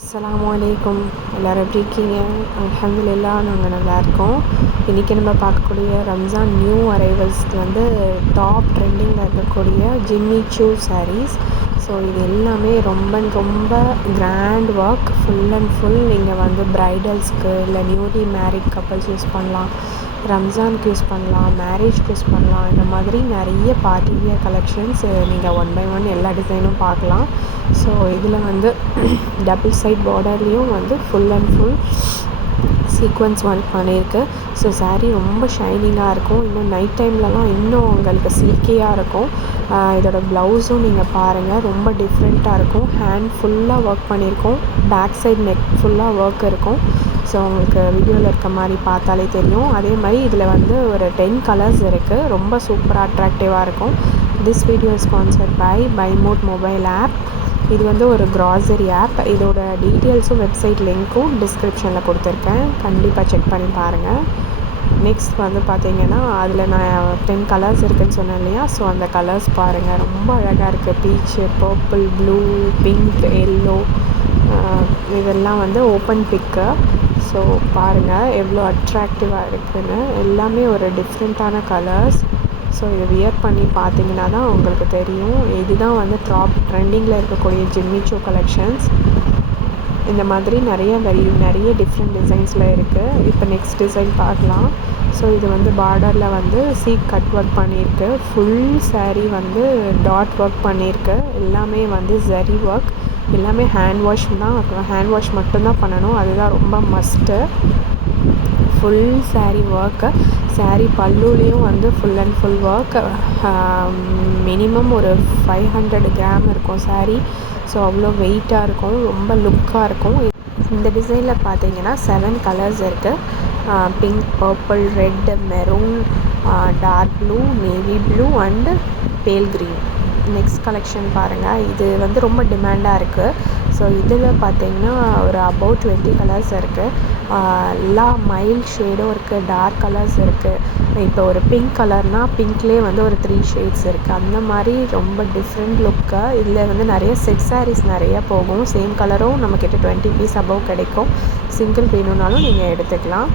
அஸ்ஸலாமு அலைக்கும். எல்லோரும் எப்படி இருக்கீங்க? அல்ஹம்துலில்லாஹ் நாங்கள் நல்லாயிருக்கோம். இன்றைக்கி நம்ம பார்க்கக்கூடிய ரம்ஜான் நியூ அரைவல்ஸ்க்கு வந்து டாப் ட்ரெண்டிங்கில் இருக்கக்கூடிய ஜிம்மி சூ சாரீஸ். ஸோ இது எல்லாமே ரொம்ப grand work, full and full. நீங்கள் வந்து ப்ரைடல்ஸ்க்கு இல்லை நியூலி மேரிட் கப்பல்ஸ் யூஸ் பண்ணலாம், ரம்ஜானுக்கு யூஸ் பண்ணலாம், மேரேஜ்க்கு யூஸ் பண்ணலாம். இந்த மாதிரி நிறைய பார்ட்டி வியர் கலெக்ஷன்ஸ் நீங்கள் ஒன் பை ஒன் எல்லா டிசைனும் பார்க்கலாம். ஸோ இதில் வந்து டபுள் சைட் பார்டர்லேயும் வந்து full and full sequence work பண்ணியிருக்கு. ஸோ சாரீ ரொம்ப ஷைனிங்காக இருக்கும். இன்னும் நைட் டைம்லலாம் இன்னும் உங்களுக்கு சில்கியாக இருக்கும். இதோட ப்ளவுஸும் நீங்கள் பாருங்கள், ரொம்ப டிஃப்ரெண்ட்டாக இருக்கும். ஹேண்ட் ஃபுல்லாக ஒர்க் பண்ணியிருக்கோம், பேக் சைட் நெக் ஃபுல்லாக ஒர்க் இருக்கும். ஸோ உங்களுக்கு வீடியோவில் இருக்க மாதிரி பார்த்தாலே தெரியும். அதே மாதிரி இதில் வந்து ஒரு 10 கலர்ஸ் இருக்குது. ரொம்ப சூப்பராக அட்ராக்டிவாக இருக்கும். This video is sponsored by Mod mobile app. இது வந்து ஒரு க்ராசரி ஆப். இதோட டீட்டெயில்ஸும் வெப்சைட் லிங்க்கும் டிஸ்கிரிப்ஷனில் கொடுத்துருக்கேன், கண்டிப்பாக செக் பண்ணி பாருங்கள். நெக்ஸ்ட் வந்து பார்த்திங்கன்னா அதில் நான் 10 கலர்ஸ் இருக்குதுன்னு சொன்னேன் இல்லையா? ஸோ அந்த கலர்ஸ் பாருங்கள், ரொம்ப அழகாக இருக்குது. Beach, purple, blue, pink, yellow, இதெல்லாம் வந்து ஓப்பன் பிக்கு. ஸோ பாருங்கள் எவ்வளோ அட்ராக்டிவாக இருக்குதுன்னு. எல்லாமே ஒரு டிஃப்ரெண்ட்டான கலர்ஸ். ஸோ இதை வியர் பண்ணி பார்த்தீங்கன்னா தான் உங்களுக்கு தெரியும். இதுதான் வந்து டாப் ட்ரெண்டிங்கில் இருக்கக்கூடிய ஜிம்மி சூ கலெக்ஷன்ஸ். இந்த மாதிரி நிறைய டிஃப்ரெண்ட் டிசைன்ஸில் இருக்குது. இப்போ நெக்ஸ்ட் டிசைன் பார்க்கலாம். ஸோ இது வந்து பார்டரில் வந்து சீக் கட் ஒர்க் பண்ணியிருக்கு. ஃபுல் சாரீ வந்து டாட் ஒர்க் பண்ணியிருக்கு. எல்லாமே வந்து ஜரி ஒர்க். எல்லாமே ஹேண்ட் வாஷ் மட்டும்தான் பண்ணணும், அதுதான் ரொம்ப must. Full sari work. Sari பல்லுலேயும் வந்து full and full work. Minimum ஒரு 500 கிராம் இருக்கும் சாரீ. ஸோ அவ்வளோ வெயிட்டாக இருக்கும், ரொம்ப லுக்காக இருக்கும். இந்த டிசைனில் பார்த்தீங்கன்னா 7 கலர்ஸ் இருக்குது. Pink, purple, red, maroon, dark blue, navy blue and pale green. Next collection பாருங்கள். இது வந்து ரொம்ப டிமாண்டாக இருக்குது. ஸோ இதில் பார்த்திங்கன்னா ஒரு அபவுட் 20 கலர்ஸ் இருக்குது. எல்லா மைல்ட் ஷேடும் இருக்குது, டார்க் கலர்ஸ் இருக்குது. இப்போ ஒரு பிங்க் கலர்னால் பிங்க்லேயே வந்து ஒரு 3 ஷேட்ஸ் இருக்குது. அந்த மாதிரி ரொம்ப டிஃப்ரெண்ட் லுக்கு. இதில் வந்து நிறைய செட் சாரீஸ் நிறைய போகும். சேம் கலரும் நம்மக்கிட்ட 20 பீஸ் அபவ் கிடைக்கும். சிங்கிள் வேணும்னாலும் நீங்கள் எடுத்துக்கலாம்.